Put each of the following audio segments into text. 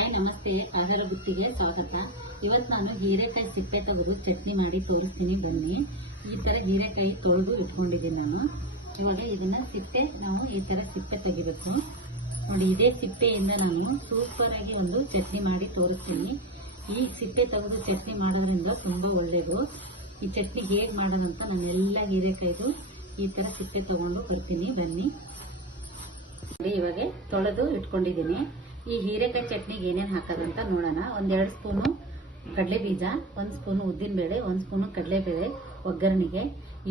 Hi, ನಮಸ್ತೆ. ಆಹಾರ ಬುತ್ತಿಗೆ ಸ್ವಾಗತ. ಇವತ್ತು ನಾನು ಹೀರೆಕಾಯಿ ಸಿಪ್ಪೆ ತೆಗೆದು ಚಟ್ನಿ ಮಾಡಿ ತೋರಿಸ್ತೀನಿ ಬನ್ನಿ. ಈ ಥರ ಹೀರೆಕಾಯಿ ತೊಳೆದು ಇಟ್ಕೊಂಡಿದ್ದೀನಿ ನಾನು. ಇವಾಗ ಇದನ್ನ ಸಿಪ್ಪೆ, ನಾವು ಈ ಥರ ಸಿಪ್ಪೆ ತೆಗಿಬೇಕು. ನೋಡಿ, ಇದೇ ಸಿಪ್ಪೆಯಿಂದ ನಾನು ಸೂಪರ್ ಆಗಿ ಒಂದು ಚಟ್ನಿ ಮಾಡಿ ತೋರಿಸ್ತೀನಿ. ಈ ಸಿಪ್ಪೆ ತೆಗೆದು ಚಟ್ನಿ ಮಾಡೋದ್ರಿಂದ ತುಂಬ ಒಳ್ಳೆಯದು ಈ ಚಟ್ನಿ ಹೇಗೆ ಮಾಡೋದಂತ ಎಲ್ಲ ಹೀರೆಕಾಯ್ದು ಈ ಥರ ಸಿಪ್ಪೆ ತಗೊಂಡು ಬರ್ತೀನಿ. ಬನ್ನಿ. ನೋಡಿ, ಇವಾಗ ತೊಳೆದು ಇಟ್ಕೊಂಡಿದ್ದೀನಿ. ಈ ಹೀರೆಕಾಯಿ ಚಟ್ನಿಗೆ ಏನೇನು ಹಾಕೋದಂತ ನೋಡೋಣ. ಒಂದೆರಡು ಸ್ಪೂನು ಕಡಲೆ ಬೀಜ, ಒಂದು ಸ್ಪೂನು ಉದ್ದಿನಬೇಳೆ, ಒಂದು ಸ್ಪೂನು ಕಡಲೆಬೇಳೆ ಒಗ್ಗರಣೆಗೆ,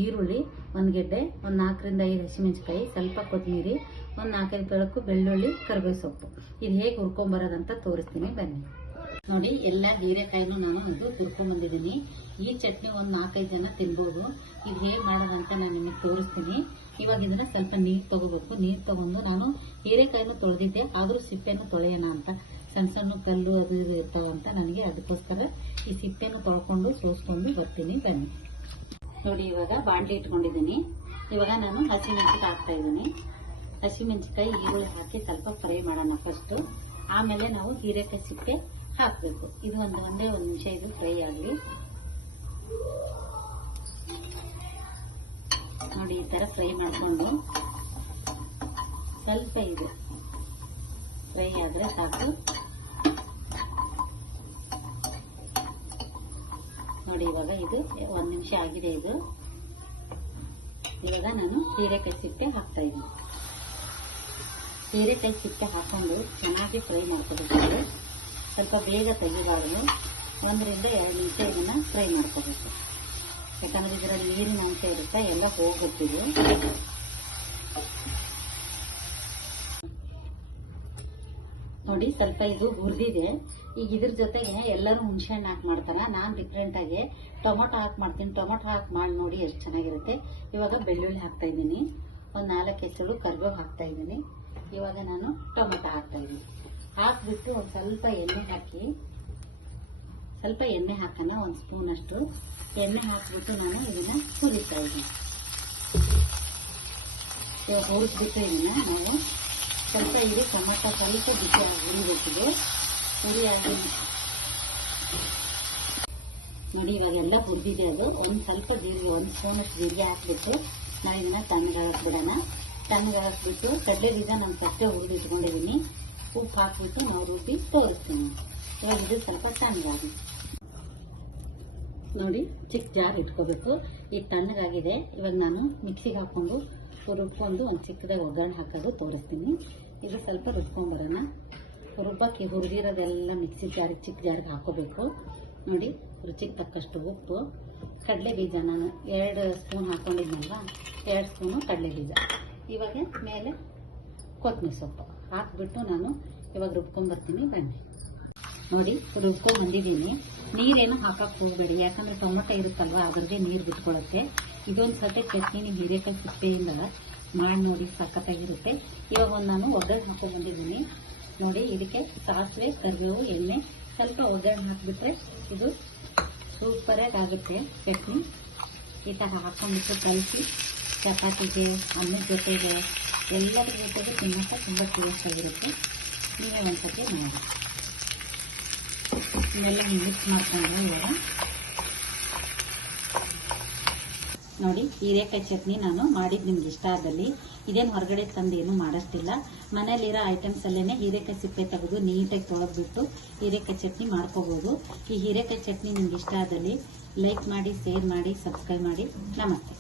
ಈರುಳ್ಳಿ, ಒಂದು ಗೆಡ್ಡೆ, ಒಂದು ನಾಲ್ಕರಿಂದ ಐದು ಹಸಿಮೆಣಸಿಕಾಯಿ ಸ್ವಲ್ಪ ಕೊತ್ತಂಬರಿ ಒಂದು ನಾಲ್ಕೈದು ಬೆಳಕು ಬೆಳ್ಳುಳ್ಳಿ ಕರಿಬೇವು ಸೊಪ್ಪು ಇದು ಹೇಗೆ ಹುರ್ಕೊಂಬರೋದಂತ ತೋರಿಸ್ತೀನಿ. ಬನ್ನಿ. ನೋಡಿ, ಎಲ್ಲ ಹೀರೆಕಾಯಿನೂ ನಾನು ಇದು ಹುರ್ಕೊಂಬಂದಿದ್ದೀನಿ ಈ ಚಟ್ನಿ ಒಂದು ನಾಲ್ಕೈದು ಜನ ತಿನ್ಬೋದು. ಇದು ಹೇಗೆ ಮಾಡೋದಂತ ನಾನು ನಿಮಗೆ ತೋರಿಸ್ತೀನಿ. ಇವಾಗ ಇದನ್ನ ಸ್ವಲ್ಪ ನೀರು ತಗೋಬೇಕು. ನೀರು ತಗೊಂಡು ನಾನು ಹೀರೆಕಾಯಿನೂ ತೊಳೆದಿದ್ದೆ. ಆದರೂ ಸಿಪ್ಪೆನೂ ತೊಳೆಯೋಣ ಅಂತ. ಸಣ್ಣ ಸಣ್ಣ ಕಲ್ಲು ಅದು ಇದು ಇರ್ತಾವಂತ ನನಗೆ ಅದಕ್ಕೋಸ್ಕರ ಈ ಸಿಪ್ಪೆನೂ ತೊಳ್ಕೊಂಡು ಸೋಸ್ಕೊಂಡು ಬರ್ತೀನಿ. ಬನ್ನಿ. ನೋಡಿ, ಇವಾಗ ಬಾಂಡ್ಲಿ ಇಟ್ಕೊಂಡಿದ್ದೀನಿ. ಇವಾಗ ನಾನು ಹಸಿಮೆಣಸಿಕಾಯಿ ಹಾಕ್ತಾ ಇದ್ದೀನಿ. ಹಸಿಮೆಣಸಿಕಾಯಿ ಈರುಳ್ಳಿ ಹಾಕಿ ಸ್ವಲ್ಪ ಫ್ರೈ ಮಾಡೋಣ ಫಸ್ಟು ಆಮೇಲೆ ನಾವು ಹೀರೆಕಾಯಿ ಸಿಪ್ಪೆ ಹಾಕಬೇಕು. ಇದು ಒಂದು ಒಂದೇ ಒಂದು ನಿಮಿಷ ಇದು ಫ್ರೈ ಆಗಲಿ. ನೋಡಿ, ಈ ಥರ ಫ್ರೈ ಮಾಡಿಕೊಂಡು ಸ್ವಲ್ಪ ಇದು ಫ್ರೈ ಆದರೆ ಸಾಕು. ನೋಡಿ, ಇವಾಗ ಇದು ಒಂದು ನಿಮಿಷ ಆಗಿದೆ ಇದು. ಇವಾಗ ನಾನು ಹೀರೆಕಾಯಿ ಸಿಪ್ಪೆ ಹಾಕ್ತಾ ಇದ್ದೀನಿ. ಹೀರೆಕಾಯಿ ಸಿಪ್ಪೆ ಹಾಕೊಂಡು ಚೆನ್ನಾಗಿ ಫ್ರೈ ಮಾಡ್ಕೋಬೇಕು. ಸ್ವಲ್ಪ ಬೇಗ ತೆಗಿಬಾರ್ದು ಒಂದರಿಂದ ಎರಡು ನಿಮಿಷ ಇದನ್ನು ಫ್ರೈ ಮಾಡ್ಕೋಬೇಕು. ಯಾಕಂದರೆ ಇದರಲ್ಲಿ ನೀರಿನ ಅಂಶ ಇರುತ್ತೆ, ಎಲ್ಲ ಹೋಗುತ್ತಿದೆ ನೋಡಿ, ಸ್ವಲ್ಪ ಇದು ಹುರಿದಿದೆ. ಈಗ ಇದ್ರ ಜೊತೆಗೆ ಎಲ್ಲರೂ ಹುಣಸೆ ಹಣ್ಣು ಹಾಕಿ ಮಾಡ್ತಾರೆ? ನಾನು ಡಿಫ್ರೆಂಟಾಗಿ ಟೊಮೊಟೊ ಹಾಕಿ ಮಾಡ್ತೀನಿ. ಟೊಮೊಟೊ ಹಾಕಿ ಮಾಡಿ ನೋಡಿ ಎಷ್ಟು ಚೆನ್ನಾಗಿರುತ್ತೆ. ಇವಾಗ ಬೆಳ್ಳುಳ್ಳಿ ಹಾಕ್ತಾ ಇದ್ದೀನಿ. ಒಂದು ನಾಲ್ಕು ಹೆಸರು ಕರಿಬೇವು ಹಾಕ್ತಾ ಇದ್ದೀನಿ. ಇವಾಗ ನಾನು ಟೊಮೊಟೊ ಹಾಕ್ತಾ ಇದ್ದೀನಿ. ಹಾಕ್ಬಿಟ್ಟು ಒಂದು ಸ್ವಲ್ಪ ಎಣ್ಣೆ ಹಾಕಿ, ಸ್ವಲ್ಪ ಎಣ್ಣೆ ಹಾಕೋಣ ಒಂದು ಸ್ಪೂನ್ ಅಷ್ಟು. ಎಣ್ಣೆ ಹಾಕ್ಬಿಟ್ಟು ನಾನು ಇದನ್ನು ಕುದಿಸ್ತಾ ಇದ್ದೀನಿ. ಇವಾಗ ಹುರಿದ್ಬಿಟ್ಟು ಇದನ್ನ ನಾವು ಸ್ವಲ್ಪ ಇದು ಟೊಮಟೊ ಸ್ವಲ್ಪ ಬಿಸಿ ಹುರಿಬೇಕಿದೆ. ಹುರಿ ಆಗಿ ನೋಡಿ, ಇವಾಗೆಲ್ಲ ಹುರಿದಿದೆ ಅದು. ಒಂದು ಸ್ವಲ್ಪ ಜೀರಿಗೆ, ಒಂದು ಸ್ಪೂನ್ ಅಷ್ಟು ಜೀರಿಗೆ ಹಾಕ್ಬಿಟ್ಟು ನಾವು ಇದನ್ನ ತಣ್ಣಗಾಗಕ್ಕೆ ಬಿಡೋಣ ತಣ್ಣಗಾಕ್ಬಿಟ್ಟು ಕಡಲೆ ಬೀಜ ನಾನು ಸಕ್ಕರೆ ಹುರಿದು ಇಟ್ಕೊಂಡಿದ್ದೀನಿ ಉಪ್ಪು ಹಾಕ್ಬಿಟ್ಟು ನಾವು ರುಬ್ಬಿ ತೋರಿಸ್ತೀನಿ. ಇವಾಗ ಇದು ಸ್ವಲ್ಪ ತಣ್ಣಗಾಗಿ. ನೋಡಿ, ಚಿಕ್ಕ ಜಾರ್ ಇಟ್ಕೋಬೇಕು. ಈ ತಣ್ಣಗಾಗಿದೆ. ಇವಾಗ ನಾನು ಮಿಕ್ಸಿಗೆ ಹಾಕ್ಕೊಂಡು ರುಬ್ಕೊಂಡು ಒಂದು ಚಿಕ್ಕದಾಗಿ ಒಗ್ಗರಣೆ ಹಾಕೋದು ತೋರಿಸ್ತೀನಿ. ಇದು ಸ್ವಲ್ಪ ರುಬ್ಕೊಂಬರೋಣ ರುಬ್ಬಕ್ಕೆ ಹುರಿದಿರೋದೆಲ್ಲ ಮಿಕ್ಸಿ ಜಾರಿಗೆ ಚಿಕ್ಕ ಜಾರಿಗೆ ಹಾಕೋಬೇಕು. ನೋಡಿ, ರುಚಿಗೆ ತಕ್ಕಷ್ಟು ಉಪ್ಪು, ಕಡಲೆ ಬೀಜ ನಾನು ಎರಡು ಸ್ಪೂನ್ ಹಾಕ್ಕೊಂಡಿದ್ನಲ್ವ ಎರಡು ಸ್ಪೂನು ಕಡಲೆ ಬೀಜ. ಇವಾಗ ಮೇಲೆ ಕೊತ್ತಂಬರಿ ಸೊಪ್ಪು ಹಾಕ್ಬಿಟ್ಟು ನಾನು ಇವಾಗ ರುಬ್ಕೊಂಬರ್ತೀನಿ, ಬನ್ನಿ. ನೋಡಿ ರುಬ್ಕೊಂಡು ಬಂದಿದ್ದೀನಿ. ನೀರೇನು ಹಾಕಕ್ಕೆ ಹೋಗಬೇಡಿ. ಯಾಕಂದ್ರೆ ಟೊಮೊಟೊ ಇರುತ್ತಲ್ವ, ಅದ್ರದ್ದೇ ನೀರು ಬಿಟ್ಕೊಳ್ಳುತ್ತೆ ಇದೊಂದು ಸತಿ ಚಟ್ನಿ ಹೀರೆಕಾಯಿ ಸಿಪ್ಪೆಯಿಂದ ಮಾಡಿ ನೋಡಿ, ಸಖತ್ತಾಗಿರುತ್ತೆ. ಇವಾಗ ಒಂದು ನಾನು ಒಗ್ಗರಣೆ ಹಾಕೊಂಡು ಬಂದಿದ್ದೀನಿ. ನೋಡಿ, ಇದಕ್ಕೆ ಸಾಸಿವೆ, ಕರಿಬೇವು, ಎಣ್ಣೆ, ಸ್ವಲ್ಪ ಒಗ್ಗರಣೆ ಹಾಕಿಬಿಟ್ರೆ ಇದು ಸೂಪರಾಗಿ ಆಗುತ್ತೆ ಚಟ್ನಿ. ಈ ಥರ ಹಾಕೊಂಡ್ಬಿಟ್ಟು ಕಲಸಿ, ಚಪಾತಿಗೆ ಅನ್ನದ ಜೊತೆಗೆ ಎಲ್ಲದ್ರ ಜೊತೆಗೆ ತಿನ್ನೋಕೆ ತುಂಬ ಟೇಸ್ಟ್ ಆಗಿರುತ್ತೆ. ನೀವೇ ಒಂದ್ಸತಿ ಮಾಡಿ ಇವೆಲ್ಲ ಮಿಕ್ಸ್ ಮಾಡ್ಕೊಂಡು ಇವಾಗ ನೋಡಿ, ಹೀರೆಕಾಯಿ ಚಟ್ನಿ ನಾನು ಮಾಡಿದ್ದು ನಿಮ್ಗೆ ಇಷ್ಟ ಆದಲ್ಲಿ. ಇದೇನು ಹೊರಗಡೆ ತಂದು ಏನು ಮಾಡಿಸ್ತಿಲ್ಲ. ಮನೇಲಿರೋ ಐಟಮ್ಸ್ ಅಲ್ಲೇನೆ ಹೀರೆಕಾಯಿ ಸಿಪ್ಪೆ ತೆಗೆದು ನೀಟಾಗಿ ತೊಳೆದ್ಬಿಟ್ಟು ಹೀರೆಕಾಯಿ ಚಟ್ನಿ ಮಾಡ್ಕೋಬಹುದು ಈ ಹೀರೆಕಾಯಿ ಚಟ್ನಿ ನಿಮ್ಗೆ ಇಷ್ಟ ಆದಲ್ಲಿ ಲೈಕ್ ಮಾಡಿ ಶೇರ್ ಮಾಡಿ ಸಬ್ಸ್ಕ್ರೈಬ್ ಮಾಡಿ. ನಮಸ್ತೆ.